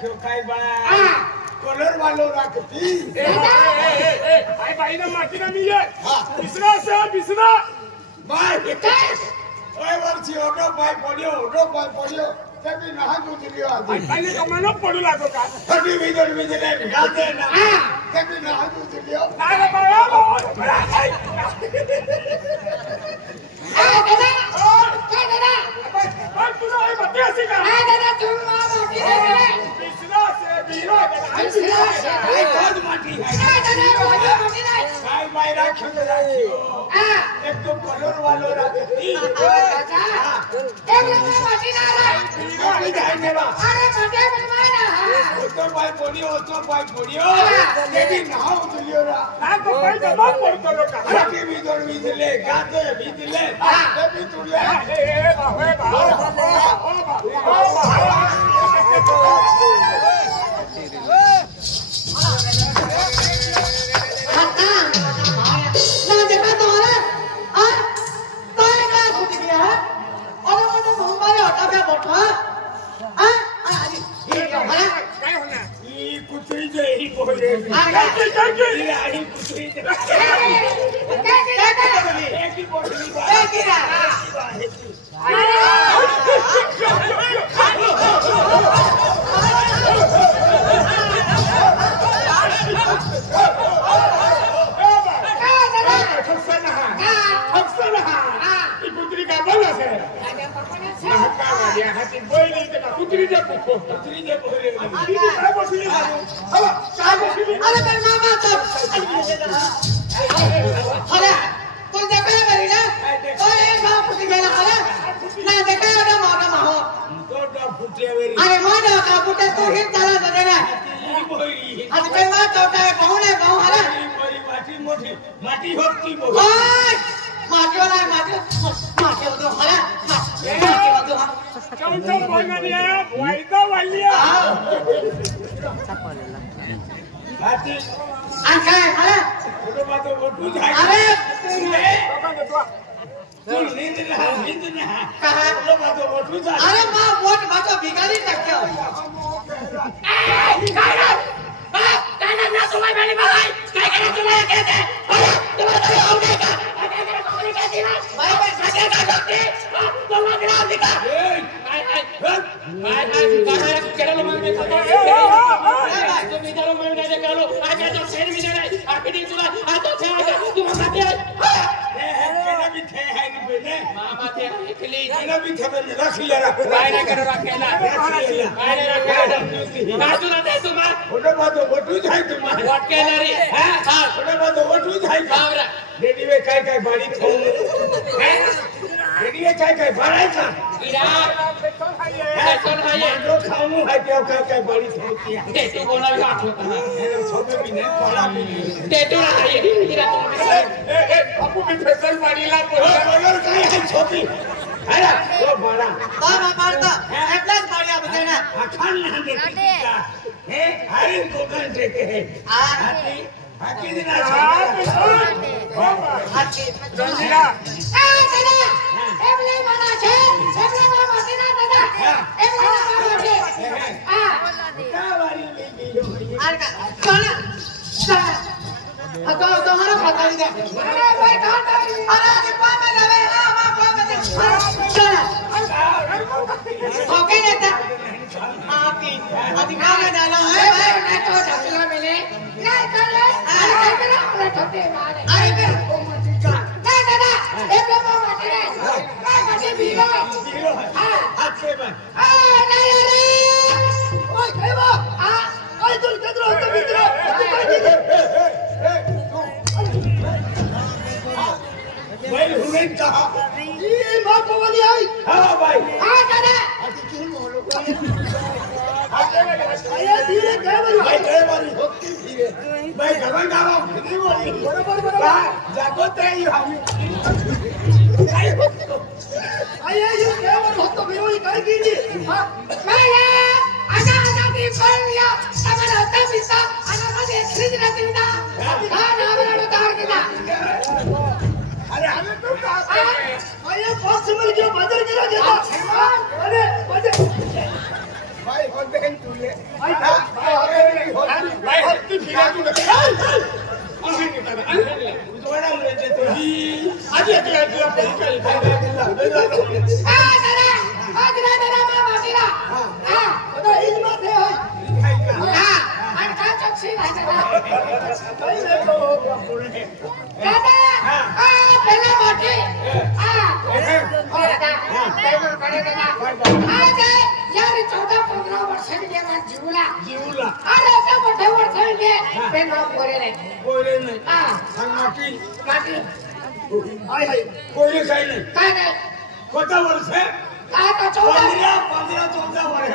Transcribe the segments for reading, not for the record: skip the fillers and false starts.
राख्यो काय बा कलर वालो राखती आई भाई ना माटी ना मिले बिसरा से बिसरा भाई ओए वर्षी ओडो भाई पड़ियो तभी नहा गुजरियो आज पहले तो मनो पड़ू लागो का थोड़ी भीतर बिजले गाते ना तभी नहा गुजरियो अरे बाबा बड़ा है दादा और तू ना बते ऐसी का दादा तुम मामा बिसरा से बीरो बिसरा से भाई बहुत माटी है दादा माटी नहीं भाई भाई राखियो एक तो कलर वालो राखती अच्छा एक में माटी ना कोई जाने बा अरे माटी बनवाना तो भाई पड़ियो ये भी नहा गुजरियो रा ना तो भाई जमा पड़तो लोका थोड़ी भीतर बिजले गाते बिजले तभी तुले ए कुतरी जे ही बोले आई कुतरी जे एक ही बोली कुतरी जे बोले अरे मेरे मामा तो अरे तू देखा है मेरी ना तो एक बार फुटी गया ना देखा है ना मामा माहो तो फुटे मेरी अरे मामा का फुटे तू ही चला दे ना आज पे मां तो है कौन है मेरी माटी होती वो माटी वाला माटी तो हला चौथा बोलनिया वायदा वालिया हाथी अंका हला फोटो बातो फोटो जाए अरे तू नींद ना कहा फोटो बातो फोटो जाए अरे मां वोट बातो भिखारी तक क्या काना ना तुम्हारी वाली भाई क्या कहना तुम्हारे कहते तुम्हारे होने का भाई भाई सके का डॉक्टर तुम अगला दिखा भाई केड़ा लो मांगे तो तुम इधर में नहीं देख लो आगे तो शेर भी नहीं आगे नहीं सुना आ तो थे तुम माते केना भी थे है कि पहले मामा थे इकली केना भी थे में रख ले रख भाई ना करो रखेला भाई ना रखेला ना सुना दे तुम फोटो बातो फोटो जाए तुम वोट के नरी हां फोटो बातो फोटो जाए बाबरा रेडी में काय बाड़ी थो हैं रेडी में काय बाड़ा का इरा कैसन है ये जो खाऊं है क्या काय बाड़ी थो किया दे तू बोला भी आठ होता है मेरे छोटे भी नहीं बड़ा भी नहीं दे तू ना ये इरा तुम ए बापू भी फेसल पानी ला बोलो काय है छोटी है ना वो बड़ा बाबा मारता एटलास मारिया बतेना अखान ना देखी है हरी दुकान से के हाथी हाथी दिन हाथी जंजीरा दादा एबले बना छे एबले मामा सीना दादा एबले मामा छे का वाली ले गई आरका चला अगर तुम्हारा पता नहीं है अरे भाई कहां अरे आज पापा लवे मां पापा दे चला ओके नेता आपी अधिकार डाला है भाई मैं तो चला मिले नहीं चले अरे करा छोटे मारे अरे फिर नहीं दादा एबले मामा तेरे मैं बड़े भीरो हाथ से बन नहीं अरे ओए खेबो ओए तू किधर हो भाई हुने कहा ये मां को वाली आई हां भाई हां दादा आया धीरे भाई गए वाली होती धीरे भाई गवन गावा धीरे वाली बराबर जागो तेरी हम आया ये केवल हो तो मेरी काय कीजिए हां मैं आजा दी कर लिया तमन होता पिता आना मुझे खरीद ना दिना हां ना मेरा उतार के ना अरे हमें तो कहा आया पॉसिबल क्यों बदल के रख देता अरे बदल भाई होते काही तुले जीवला कोई काही नाही कोणता वर्ष 15-14 वर्ष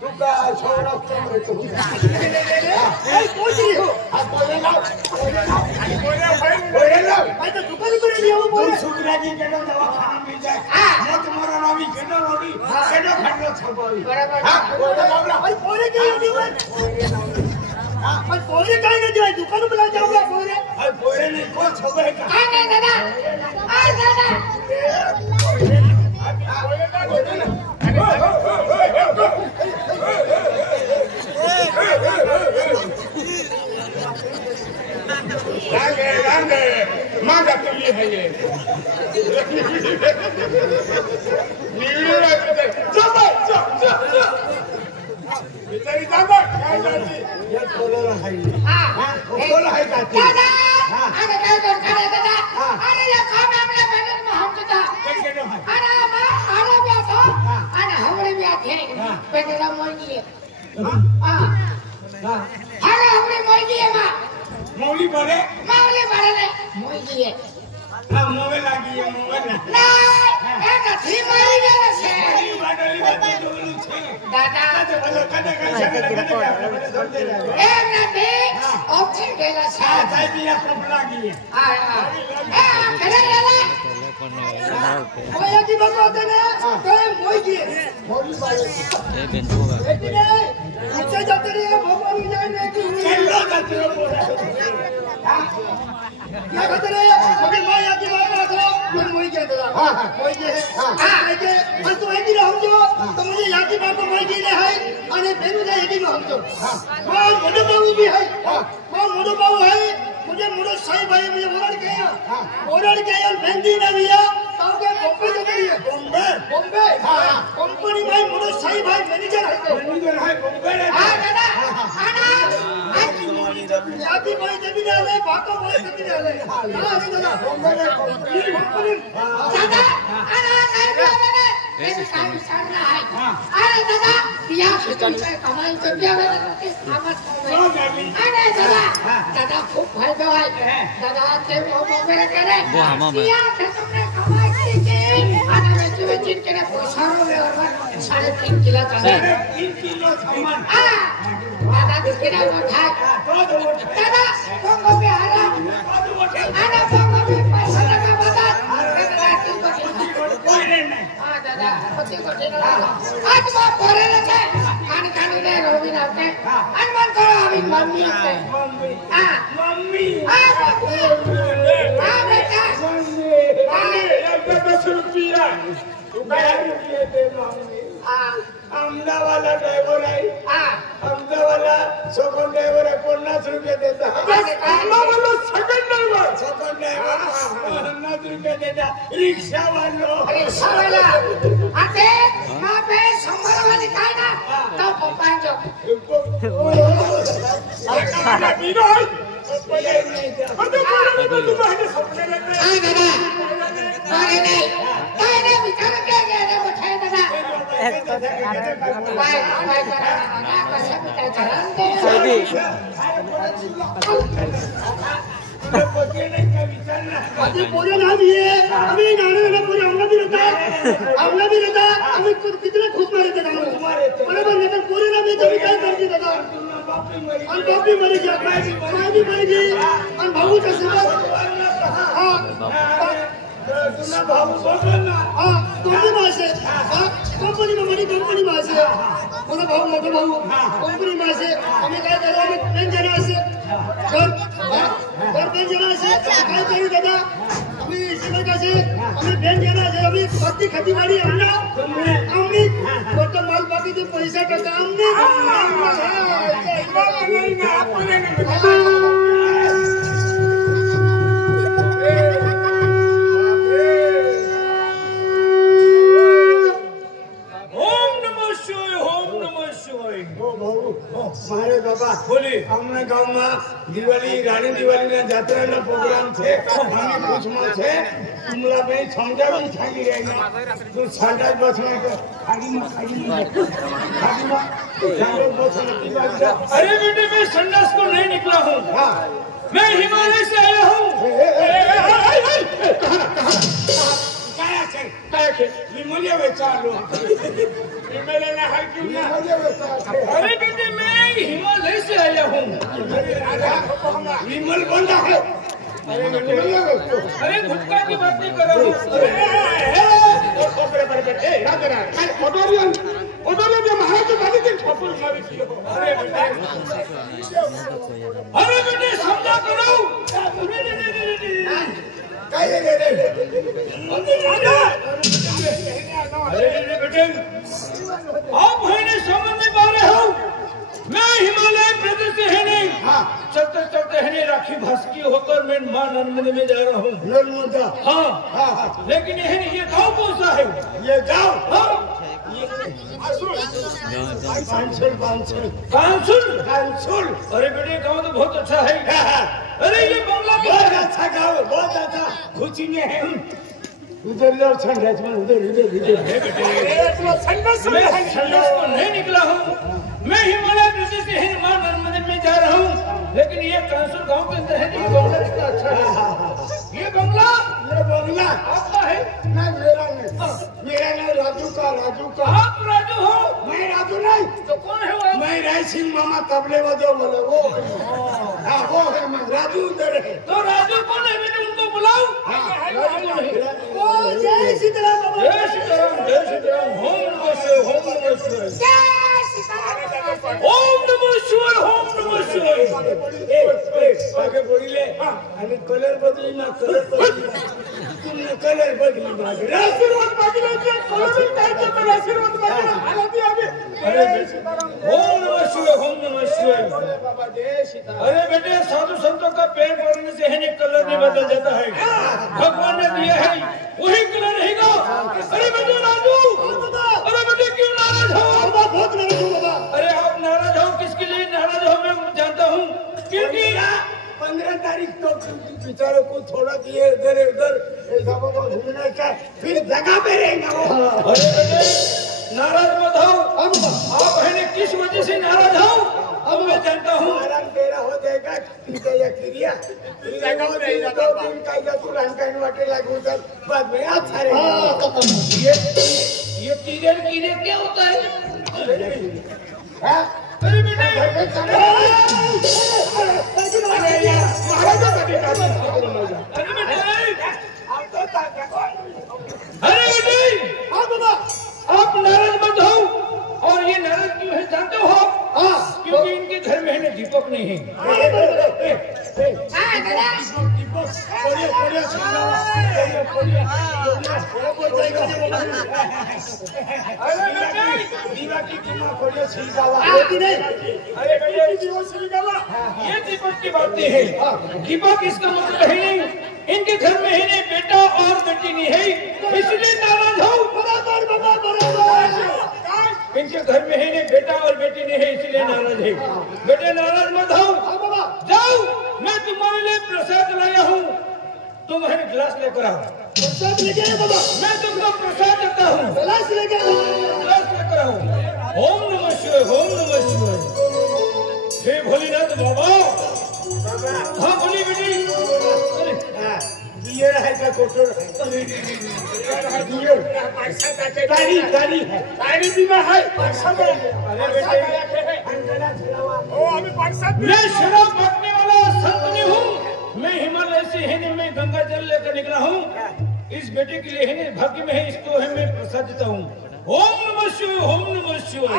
तुका छोड़ा सुखराजी केडो दवाखाना मिल जाए मत मरो रवि केडो रोडी केडो खंडो छपावी भाई पोरे के भाई पोरे काय नहीं दिवाय दुकान बुला जाऊंगा पोरे भाई पोरे नहीं को छबे का नहीं दादा Rangge, mangga tuh ये है ये. Coba. Bicara coba. Ya bola hai. Bola hai tadi. Ada ada. Ada yang kami ambil benar maham kita. Ada biasa. Ada हमरे भी आते हैं. बेटा मोगी. Ada हमरे मोगी है माँ. मौली बड़े ने मोगी है ना मोवे लगी है मोवे ना ए नथी मारी गेले छे बाडली बाते जोलू छे दादा कदे बोलो कदे ए नथी ऑप्शन गेले छे जाई दिया प्रॉब्लम लगी है ए करे ले मोया की बकोते ने तो मोगी मोगी बाड़े ए बेंटो ए दिने नीचे जाते रे भगवान जाने की चलो जाते रे क्या कहते रे मगर मां या की बात रख लो मैं मोई के दादा हां मोई के है हां लेके बस तो एक ही रहम जो तो मुझे या की बात मोई के ले है अने बेनु जा एक ही में हम जो मां मोडो बाबू भी है मां मोडो बाबू है मुझे मोडो साई भाई मुझे मोरड़ के मेहंदी ना भैया ताऊ के बॉम्बे जो करी है बॉम्बे हां कंपनी भाई मोडो साई भाई मैनेजर है बॉम्बे हां दादा आना यादी भाई जमीन आले बाको भाई जमीन आले हां दादा बॉम्बे कंपनी दादा आना नहीं मैंने मेरे काम करना है अरे दादा बियाह से कमाई से बियाह में आमद अरे दादा खूब भाई दादा ते वो मेरे करे बियाह से तुमने कमाई की आना में चिन के पैसारो में और 3.5 किलो चांदी 3 किलो सामान दादा दिखना उठा दादा कोंगो पे आना कोंगो पे पैसा लगा बता दादा पति को आज बाप बोले लगे कान ले रोबी नाते अनुमान करो अभी मम्मी आते मम्मी बेटा मम्मी 10 रुपया तू क्या रुपये दे मम्मी अहमदाबाद ड्राइवर है अहमदाबाद सेकंड ड्राइवर है 50 रुपये देता अहमदाबाद सेकंड ड्राइवर 50 रुपये देता रिक्शा वाला आते ना पे संभाल वाली काय ना तो पप्पा जो मीरो पहिले नहीं जा तू बाहेर सपने लगे अरे नहीं काय ने विचार के रे बैठे दादा बाय अभी पूरे ना दिए अभी नाने ना पूरे हमला भी रहता अभी कितने खुश मारे थे नाने बराबर लेकिन पूरे ना भी जब क्या कर दी दादा और बाप भी मर गया मां भी मर गई और भाऊ का सेवा हां तुमने भाऊ बोलना हां तुम्हारी मां से कंपनी में बड़ी कंपनी में से मोटा भाऊ कंपनी में से हमें क्या कर रहे हैं पेन जना से घर पेन जना से काय करी दादा अभी इसी वजह से अभी बैंक जाना है अभी पत्ती खेती बाड़ी हमने हमने वो तो माल बाकी जो पैसा का काम મારે બાબા બોલી અમને ગામમાં દિવાળી રાણી દિવાળીના જાત્રાના પ્રોગ્રામ છે આની પૂછમાં છે ઉમલા ભાઈ સમજાવી છાગી રહીને તું સાંડા બસમાં ખાડીમાં સાંડા બસમાં अरे बेटे मैं संन्यास को नहीं निकला हूँ मैं हिमालय से आया हूँ કાયા છે વિમોલિયા વેચાલો વિમોલિયાના હાલ ક્યું ના अरे बेटे मैं हिमालय से आया हूँ विमल बंदा है अरे गुटखा की बात नहीं कर रहा हूँ अरे बेटे समझा करो अरे बेटे आप है समझ नहीं पा रहे हो मैं हिमालय प्रदेश से है नहीं चलते चलते है नहीं राखी भस्की होकर मैं मां नर्मदे में जा रहा हूँ नर्मदा हाँ लेकिन यह नहीं ये गाँव कौन सा है ये गाँव हाँ कांसुल अरे बेटे गाँव तो बहुत अच्छा है अरे ये बंगला बहुत अच्छा गाँव बहुत अच्छा खुशी में है उधर जाओ संन्यास में उधर मैं संन्यास को नहीं निकला हूँ मैं हिमालय प्रदेश से हिंद मां नर्मदे में जा रहा हूँ लेकिन ये कांसुर गांव के अंदर है ये बंगला कितना अच्छा है ये बंगला आपका है ना मेरा नहीं राजू का आप राजू हो मैं राजू नहीं तो कौन है वो मैं राय सिंह मामा तबले बजो बोले वो हाँ वो है मैं राजू उधर है तो राजू कौन है मैंने उनको बुलाओ ओ जय सीताराम बाबा जय सीताराम ओम नमः शिवाय ओम नमः शिवाय आगे बोलिले आणि कलर बदली ना तुमने कलर बदली मागे आशीर्वाद मागिले कलर काय ते आशीर्वाद मागिले हालती आगे ओम नमः शिवाय बाबा जय सीताराम अरे बेटे साधु संतों का पैर पड़ने से है कलर नहीं बदल जाता है भगवान ने दिया है वही कलर रहेगा अरे बेटे राजू अरे बेटे क्यों नाराज हो बहुत नाराज हूँ बाबा अरे आप नाराज हो किसके लिए नाराज हो मैं जानता हूँ क्योंकि 15 तारीख को बेचारों को थोड़ा दिए इधर उधर ऐसा घूमने का फिर जगह पे रहेगा वो अरे बेटे नाराज मत हो अब आप है किस वजह से नाराज हो अब मैं जानता हूँ आराम तेरा हो जाएगा क्रिया वाटे लागू तक बाद में अच्छा रहेगा ये कीड़े कीड़े क्या होता है हाँ? अरे बेटे अरे बेटे हाँ बाबा आप नाराज मत हो और ये नाराज क्यों है जानते हो आप क्योंकि इनके घर में है दीपक नहीं है ये दीपक की बातें हैं दीपक इसका मतलब है नहीं इनके घर में है नहीं बेटा और बेटी नहीं है इसलिए नाराज हो बराबर इनके घर में है नहीं बेटा और बेटी नहीं है इसलिए नाराज है बेटे नाराज मत हो जाओ मैं तुम्हारे लिए प्रसाद लाया हूँ तुम है गिलास लेकर आओ प्रसाद लेके आए बाबा मैं तुमको प्रसाद देता हूँ गिलास लेके आए गिलास लेकर आओ ओम नमः शिवाय हे भोलेनाथ बाबा हाँ बोली बेटी दिए रहेगा कोटो गाड़ी है गाड़ी बीमा है मैं शराब बांटने वाला संत नहीं हूँ मैं हिमालय से है मैं गंगा जल लेकर निकला हूँ इस बेटे के लिए है भाग्य में है इसको है मैं प्रसाद देता हूँ ओम नमः शिवाय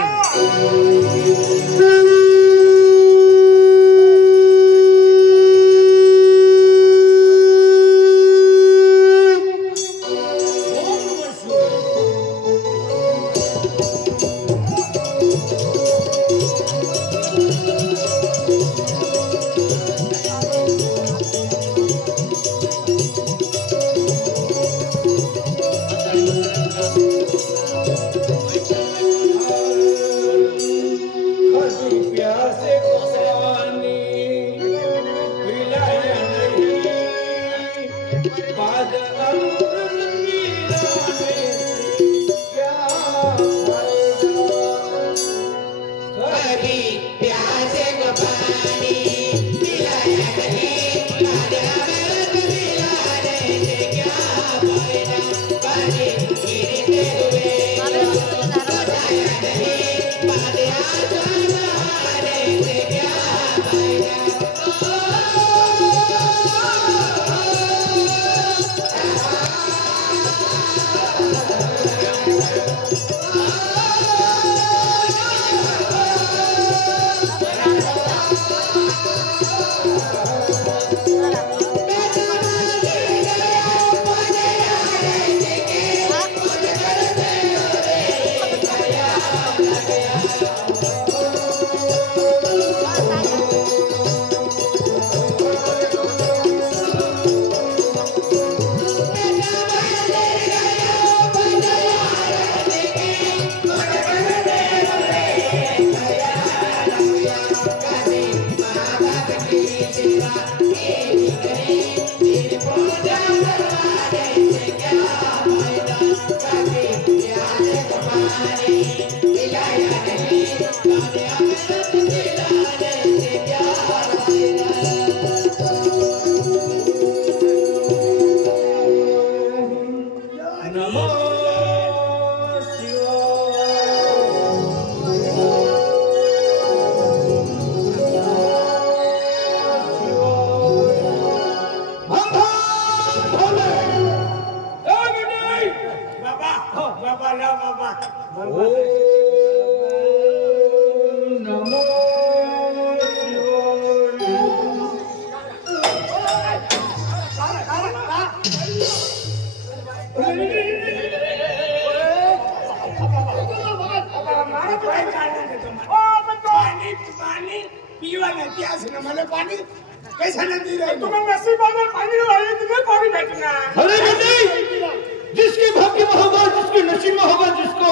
जिसके भाग्य में होगा, जिसके नसीब में होगा, जिसको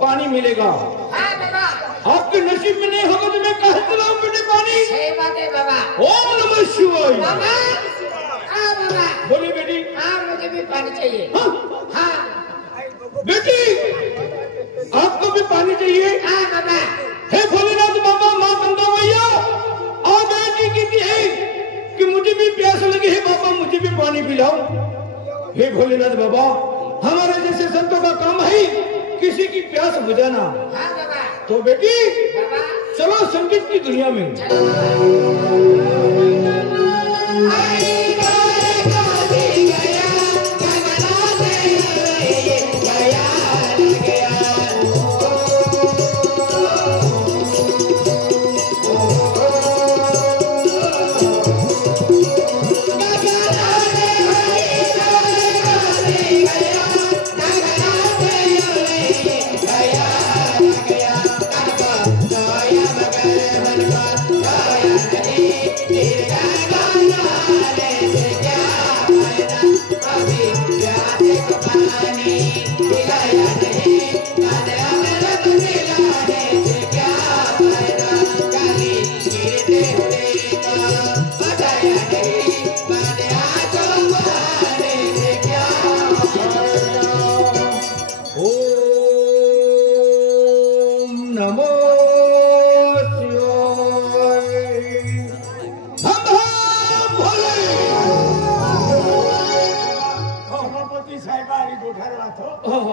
पानी मिलेगा। हाँ बाबा। आपके नसीब में नहीं होगा तो मैं कह दिलाऊं बेटे पानी। सही बात है बाबा। ओम नमः शिवाय। बाबा, हाँ बाबा। बोलिए बेटी। हाँ मुझे भी पानी चाहिए। हाँ? हाँ। बेटी, आपको भी पानी चाहिए? हाँ बाबा। हे भोलेनाथ बाबा, माँ गंगा मैया, आप बेटी कहती है कि मुझे भी प्यास लगी है बाबा, मुझे भी पानी पिलाओ। हे भोलेनाथ बाबा, हमारे जैसे संतों का काम है किसी की प्यास बुझाना। हाँ बाबा। तो बेटी बाबा, चलो संगीत की दुनिया में।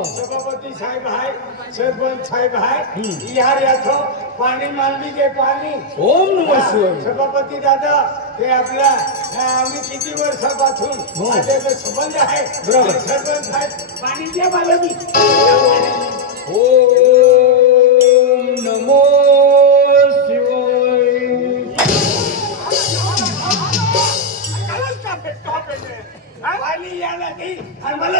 सभापति साहेब आहे, सरपंच साहेब आहे, यार याथो पाणी मानली के पाणी. ओम नमः शिवाय. सभापती दादा ते आपल्या आम्ही किती वर्षापासून माझ्याकडे संबंध आहे. बरोबर. सरपंच साहेब पाणी द्या मला मी. ओम नमो शिवाय. पाणी यायला नाही आणि मला